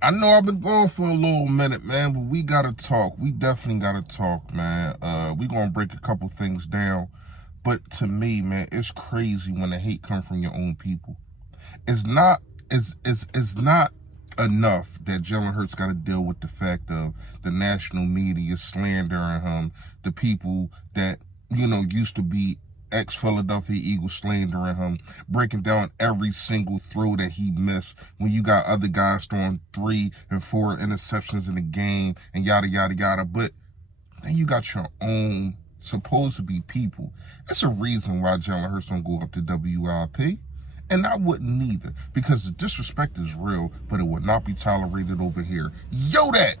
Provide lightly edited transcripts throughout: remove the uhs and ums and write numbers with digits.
I know I've been gone for a little minute, man, but we gotta talk. We definitely gotta talk, man. We gonna break a couple things down. But to me, man, it's crazy when the hate comes from your own people. It's not it's not enough that Jalen Hurts got to deal with the fact of the national media slandering him, the people that used to be ex-Philadelphia Eagles slandering him, breaking down every single throw that he missed when you got other guys throwing 3 and 4 interceptions in the game and yada yada yada. But then you got your own supposed to be people. It's a reason why Jalen Hurts don't go up to WIP. And I wouldn't either, because the disrespect is real, but it would not be tolerated over here. Yo, that!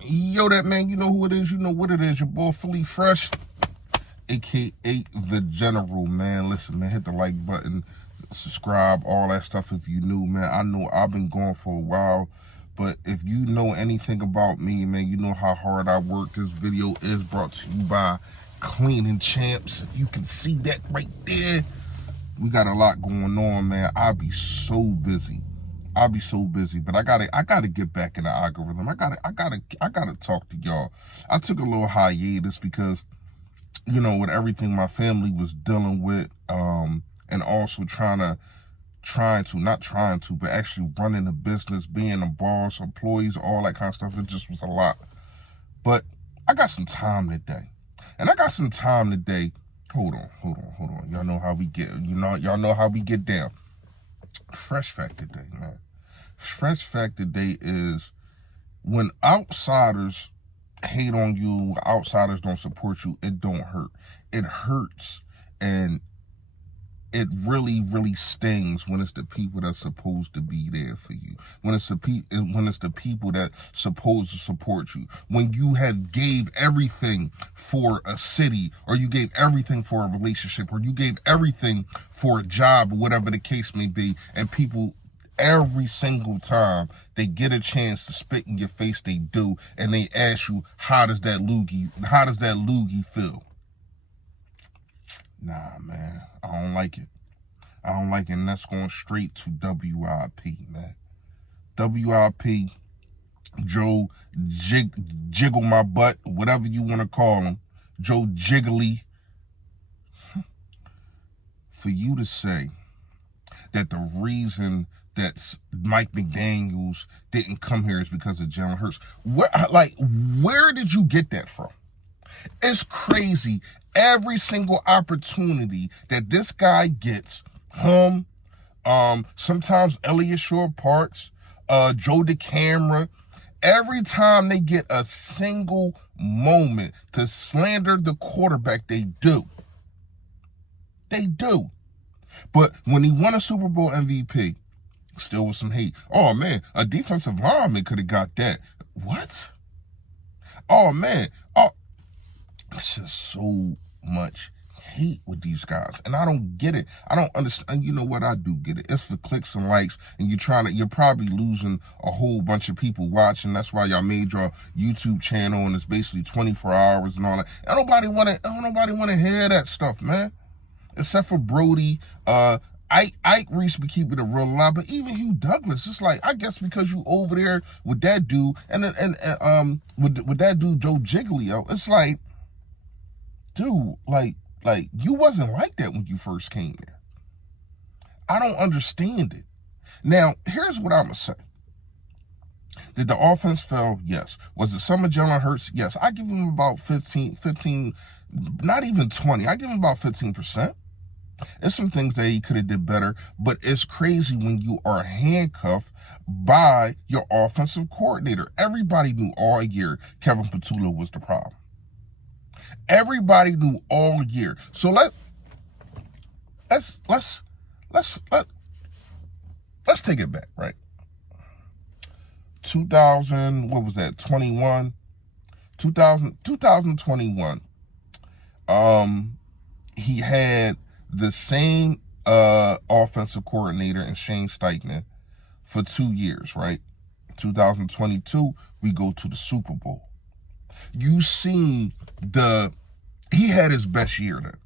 Yo, that, man, you know who it is, you know what it is, your boy Philly Fresh, aka The General, man. Listen, man, hit the like button, subscribe, all that stuff if you new, man. I know I've been gone for a while, but if you know anything about me, man, you know how hard I work. This video is brought to you by Cleaning Champs. If you can see that right there, we got a lot going on, man. I'll be so busy, but I gotta get back in the algorithm. I gotta talk to y'all. I took a little hiatus because, with everything my family was dealing with, and also but actually running a business, being a boss, employees, all that kind of stuff. It just was a lot. But I got some time today. Hold on. Y'all know how we get. Y'all know how we get down. Fresh fact today, man. Fresh fact today is when outsiders hate on you, outsiders don't support you, it don't hurt. It hurts, and it really, really stings when it's the people that's supposed to be there for you. When it's the people that's supposed to support you. When you have gave everything for a city, or you gave everything for a relationship, or you gave everything for a job, or whatever the case may be, and people every single time they get a chance to spit in your face, they do, and they ask you, how does that loogie feel? Nah, man, I don't like it. And that's going straight to WIP, man. WIP, Joe Jiggle My Butt, whatever you want to call him, Joe Jiggly. For you to say that the reason that Mike McDaniels didn't come here is because of Jalen Hurts. Where did you get that from? It's crazy. Every single opportunity that this guy gets, sometimes Elliott Shore-Parks, Joe DeCamera, every time they get a single moment to slander the quarterback, they do. But when he won a Super Bowl MVP, still with some hate. Oh, man, a defensive lineman could have got that. What? Oh, man. Oh, it's just so much hate with these guys, and I don't get it. I don't understand. You know what? I do get it. It's for clicks and likes, and you're probably losing a whole bunch of people watching. That's why y'all made your YouTube channel, and it's basically 24 hours and all that. Nobody want to hear that stuff, man. Except for Brody, Ike Reese be keeping it real loud, but even Hugh Douglas, it's like, I guess because you over there with that dude, and with that dude Joe Giglio, it's like, dude, like you wasn't like that when you first came there. I don't understand it. Now, here's what I'm gonna say. Did the offense fail? Yes. Was it some of Jalen Hurts? Yes. I give him about 15, not even 20. I give him about 15%. There's some things that he could have did better, but it's crazy when you are handcuffed by your offensive coordinator. Everybody knew all year Kevin Petula was the problem. Everybody knew all year. So let's take it back, right? 2021. He had the same offensive coordinator in Shane Steichen for 2 years, right? 2022, we go to the Super Bowl. You seen he had his best year then.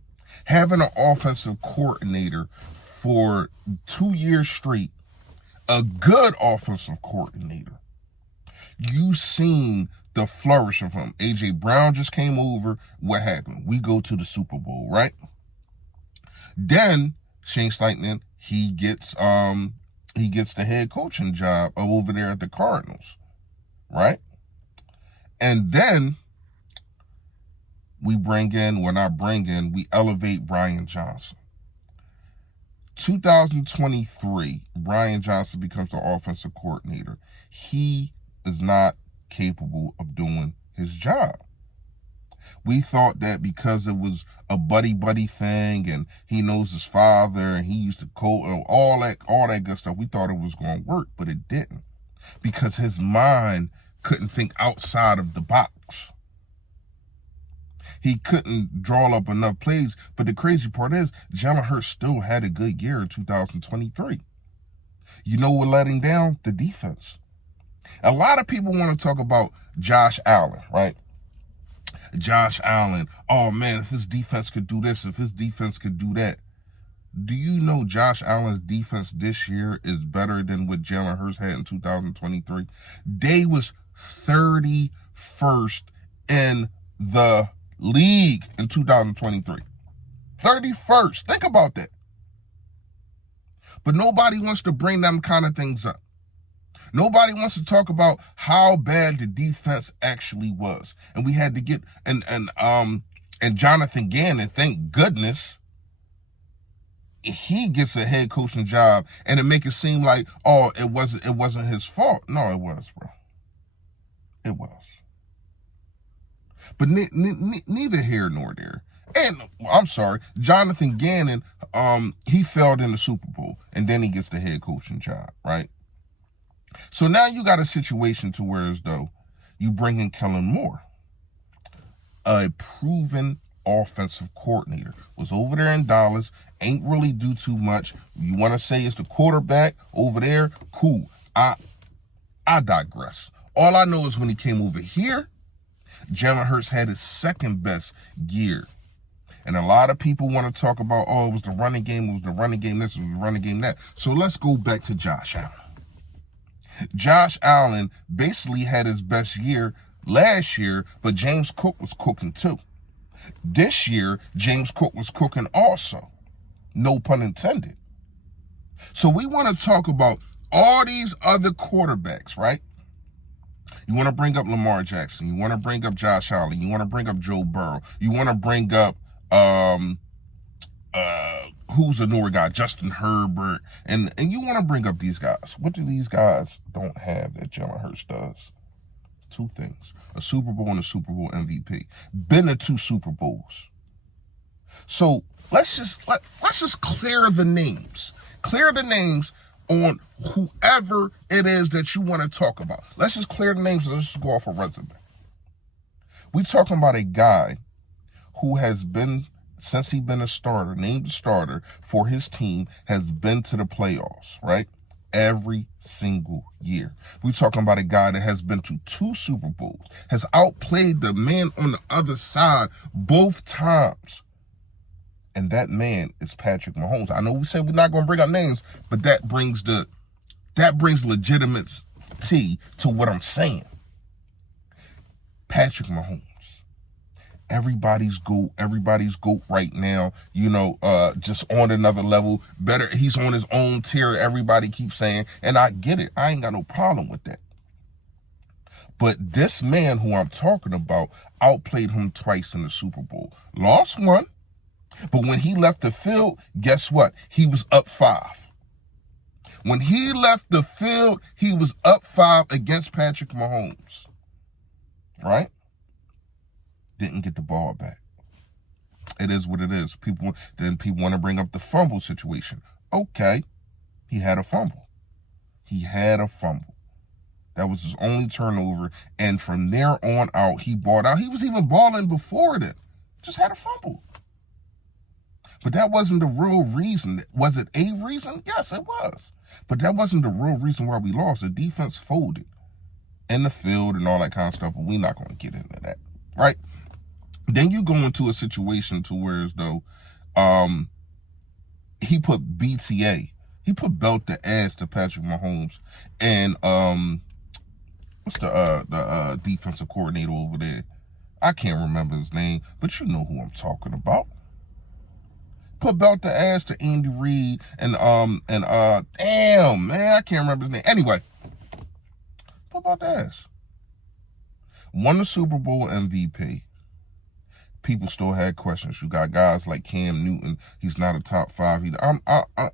Having an offensive coordinator for 2 years straight, a good offensive coordinator, you seen the flourish of him. A.J. Brown just came over. What happened? We go to the Super Bowl, right? Then Shane Steichen, he gets the head coaching job over there at the Cardinals, right? And then we elevate Brian Johnson. 2023, Brian Johnson becomes the offensive coordinator. He is not capable of doing his job. We thought that because it was a buddy thing and he knows his father and he used to coach, all that good stuff, we thought it was going to work, but it didn't, because his mind couldn't think outside of the box. He couldn't draw up enough plays. But the crazy part is, Jalen Hurts still had a good year in 2023. You know what let him down? The defense. A lot of people want to talk about Josh Allen, right? Josh Allen, oh man, if his defense could do this, if his defense could do that. Do you know Josh Allen's defense this year is better than what Jalen Hurts had in 2023? They was 31st in the league in 2023. 31st. Think about that. But nobody wants to bring them kind of things up. Nobody wants to talk about how bad the defense actually was. And we had to get and Jonathan Gannon, thank goodness, he gets a head coaching job, and it make it seem like, oh, it wasn't his fault. No, it was, bro. It was. But neither here nor there. And I'm sorry, Jonathan Gannon, he failed in the Super Bowl, and then he gets the head coaching job, right? So now you got a situation to where as though you bring in Kellen Moore, a proven offensive coordinator, was over there in Dallas, ain't really do too much. You want to say it's the quarterback over there? Cool. I digress. All I know is when he came over here, Jalen Hurts had his second best year. And a lot of people want to talk about, oh, it was the running game, this, it was the running game that. So let's go back to Josh Allen. Josh Allen basically had his best year last year, but James Cook was cooking too. This year, James Cook was cooking also. No pun intended. So we want to talk about all these other quarterbacks, right? You want to bring up Lamar Jackson. You want to bring up Josh Allen. You want to bring up Joe Burrow. You want to bring up, who's a newer guy? Justin Herbert. And you want to bring up these guys. What do these guys don't have that Jalen Hurts does? Two things. A Super Bowl and a Super Bowl MVP. Been to 2 Super Bowls. So let's just clear the names. Clear the names on whoever it is that you want to talk about. Let's just clear the names and let's just go off a resume. We're talking about a guy who has been, since he's been a starter, named a starter for his team, has been to the playoffs, right? Every single year. We're talking about a guy that has been to 2 Super Bowls, has outplayed the man on the other side both times. And that man is Patrick Mahomes. I know we said we're not going to bring up names, but that brings legitimacy to what I'm saying. Patrick Mahomes. Everybody's GOAT right now, just on another level. Better, he's on his own tier, everybody keeps saying, and I get it. I ain't got no problem with that. But this man who I'm talking about outplayed him twice in the Super Bowl. Lost one. But when he left the field, guess what? He was up 5. When he left the field, he was up 5 against Patrick Mahomes. Right? Didn't get the ball back. It is what it is. People want to bring up the fumble situation. Okay. He had a fumble. That was his only turnover. And from there on out, he balled out. He was even balling before then. Just had a fumble. But that wasn't the real reason. Was it a reason? Yes, it was. But that wasn't the real reason why we lost. The defense folded in the field and all that kind of stuff, but we're not going to get into that, right? Then you go into a situation to where as though He put BTA. He put belt the ass to Patrick Mahomes. And what's the defensive coordinator over there? I can't remember his name, but you know who I'm talking about. Put belt the ass to Andy Reid and damn man, I can't remember his name. Anyway, put belt the ass. Won the Super Bowl MVP. People still had questions. You got guys like Cam Newton. He's not a top 5.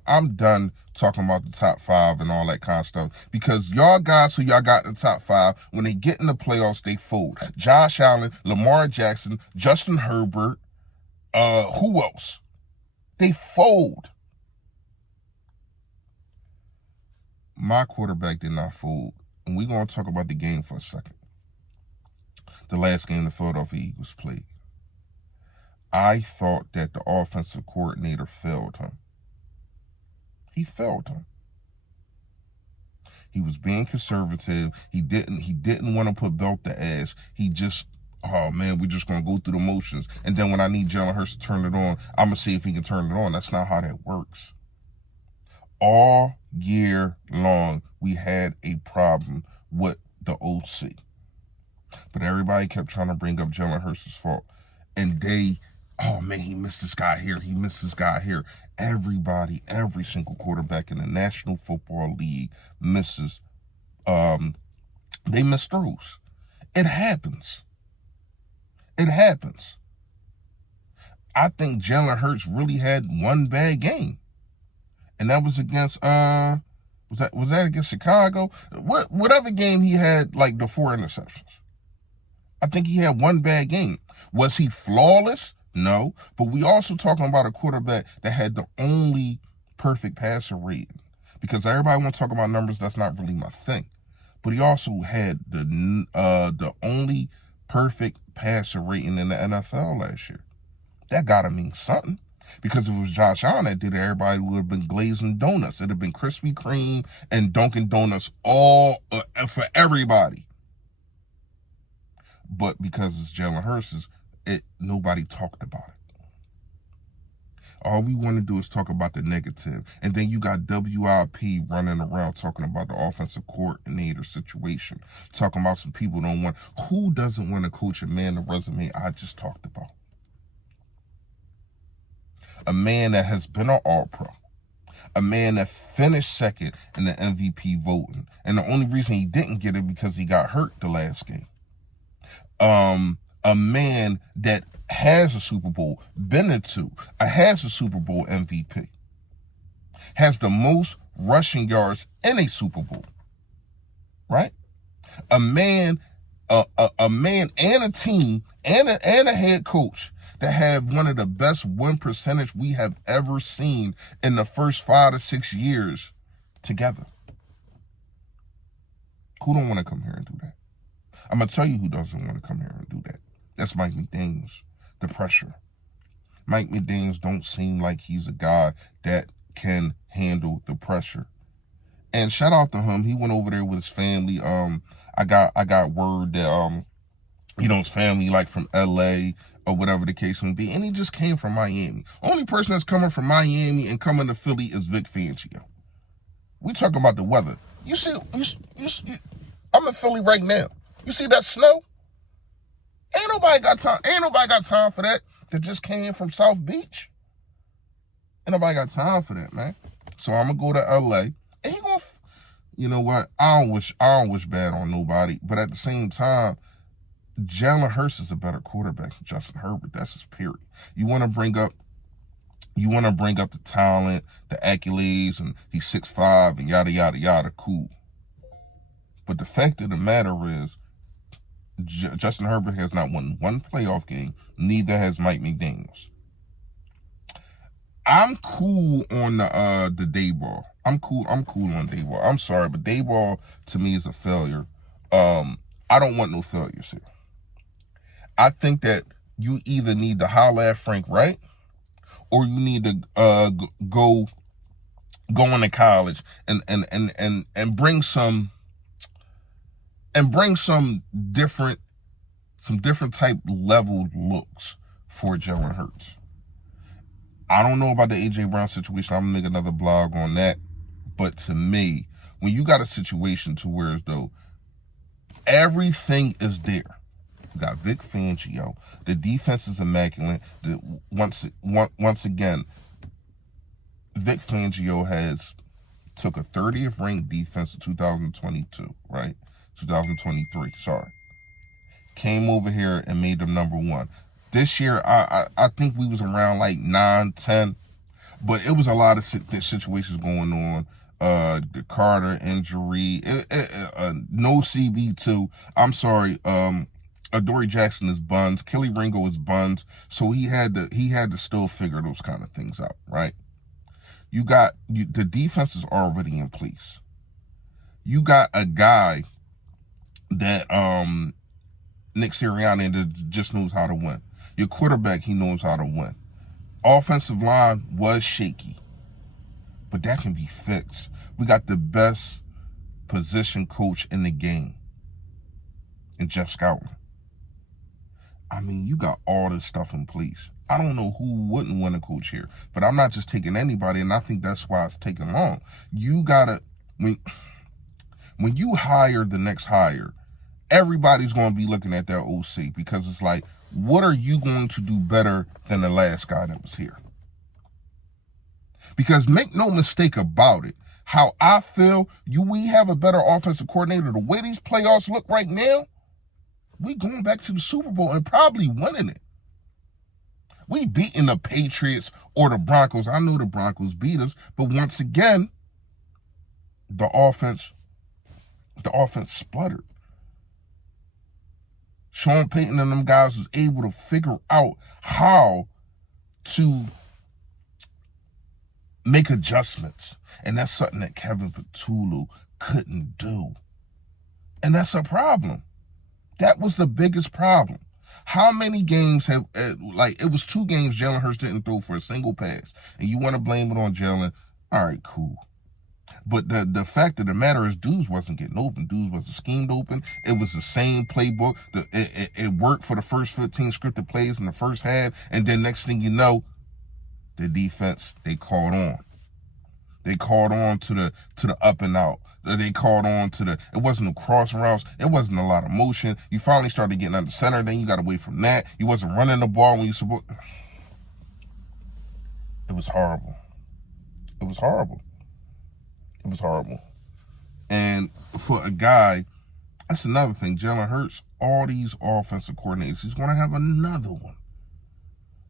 I'm done talking about the top 5 and all that kind of stuff, because y'all guys who y'all got in the top 5, when they get in the playoffs, they fold. Josh Allen, Lamar Jackson, Justin Herbert, who else? They fold. My quarterback did not fold. And we're going to talk about the game for a second. The last game the Philadelphia Eagles played. I thought that the offensive coordinator failed him. He failed him. He was being conservative. He didn't want to put belt the ass. He just, oh man, we're just going to go through the motions. And then when I need Jalen Hurts to turn it on, I'm going to see if he can turn it on. That's not how that works. All year long, we had a problem with the OC. But everybody kept trying to bring up Jalen Hurts' fault. And oh man, he missed this guy here. He missed this guy here. Everybody, every single quarterback in the National Football League misses. They miss throws. It happens. It happens. I think Jalen Hurts really had one bad game, and that was against was that against Chicago? Whatever game he had, like the 4 interceptions. I think he had one bad game. Was he flawless? No, but we also talking about a quarterback that had the only perfect passer rating, because everybody want to talk about numbers. That's not really my thing. But he also had the only perfect passer rating in the NFL last year. That gotta mean something, because if it was Josh Allen that did it, everybody would have been glazing donuts. It'd have been Krispy Kreme and Dunkin' Donuts all for everybody. But because it's Jalen Hurts, nobody talked about it. All we want to do is talk about the negative. And then you got WIP running around talking about the offensive coordinator situation, talking about some people don't want. Who doesn't want to coach a man the resume I just talked about? A man that has been an All-Pro. A man that finished second in the MVP voting. And the only reason he didn't get it because he got hurt the last game. A man that has a Super Bowl, been in 2, has a Super Bowl MVP, has the most rushing yards in a Super Bowl, right? A man and a team and a head coach that have one of the best win percentage we have ever seen in the first 5 to 6 years together. Who don't want to come here and do that? I'm going to tell you who doesn't want to come here and do that. That's Mike McDaniels. The pressure. Mike McDaniels don't seem like he's a guy that can handle the pressure. And shout out to him. He went over there with his family. I got word that his family like from LA or whatever the case may be, and he just came from Miami. Only person that's coming from Miami and coming to Philly is Vic Fangio. We talking about the weather. You see, I'm in Philly right now. You see that snow? Ain't nobody got time for that. That just came from South Beach. Ain't nobody got time for that, man. So I'm gonna go to LA, and he gonna, you know what? I don't wish bad on nobody, but at the same time, Jalen Hurts is a better quarterback than Justin Herbert. That's his period. You want to bring up the talent, the accolades, and he's 6'5" and yada yada yada. Cool. But the fact of the matter is, Justin Herbert has not won one playoff game. Neither has Mike McDaniels. I'm cool on the Dayball. I'm cool on Dayball. I'm sorry, but Dayball to me is a failure. I don't want no failures here. I think that you either need to holler at Frank Wright, or you need to go into college and bring some different type level looks for Jalen Hurts. I don't know about the A.J. Brown situation. I'm going to make another blog on that. But to me, when you got a situation to where as though everything is there, you got Vic Fangio, the defense is immaculate. Once again, Vic Fangio has took a 30th ranked defense in 2022, right? 2023, sorry. Came over here and made them number one. This year, I think we was around like 9, 10, but it was a lot of situations going on. The Carter injury, no CB2. I'm sorry, Adoree Jackson is buns. Kelly Ringo is buns. So he had to still figure those kind of things out, right? The defense is already in place. You got a guy that Nick Sirianni that just knows how to win. Your quarterback, he knows how to win. Offensive line was shaky, but that can be fixed. We got the best position coach in the game in Jeff Scoutlin. I mean, you got all this stuff in place. I don't know who wouldn't want to coach here, but I'm not just taking anybody, and I think that's why it's taking long. You gotta, when you hire the next hire, everybody's going to be looking at that OC because it's like, what are you going to do better than the last guy that was here? Because make no mistake about it, how I feel, we have a better offensive coordinator. The way these playoffs look right now, we going back to the Super Bowl and probably winning it. We beating the Patriots or the Broncos. I know the Broncos beat us, but once again, the offense spluttered. Sean Payton and them guys was able to figure out how to make adjustments. And that's something that Kevin Petulu couldn't do. And that's a problem. That was the biggest problem. How many games have, it was 2 games Jalen Hurts didn't throw for a single pass. And you want to blame it on Jalen? All right, cool. But the fact of the matter is, dudes wasn't getting open. Dudes wasn't schemed open. It was the same playbook. It worked for the first 15 scripted plays in the first half. And then next thing you know, the defense, they caught on. They caught on to the up and out. They caught on to it wasn't no cross routes. It wasn't a lot of motion. You finally started getting under center. Then you got away from that. You wasn't running the ball when you supposed. It was horrible. It was horrible. It was horrible. And for a guy, that's another thing. Jalen Hurts, all these offensive coordinators, he's going to have another one.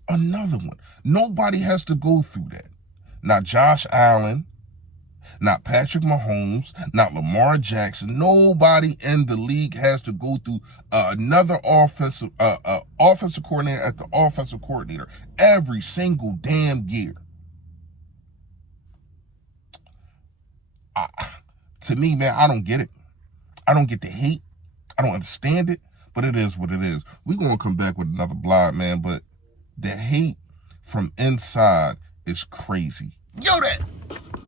Another one. Nobody has to go through that. Not Josh Allen, not Patrick Mahomes, not Lamar Jackson. Nobody in the league has to go through another offensive coordinator at the offensive coordinator every single damn year. To me, man, I don't get it. I don't get the hate. I don't understand it, but it is what it is. We're going to come back with another blog, man, but the hate from inside is crazy. Yo, that.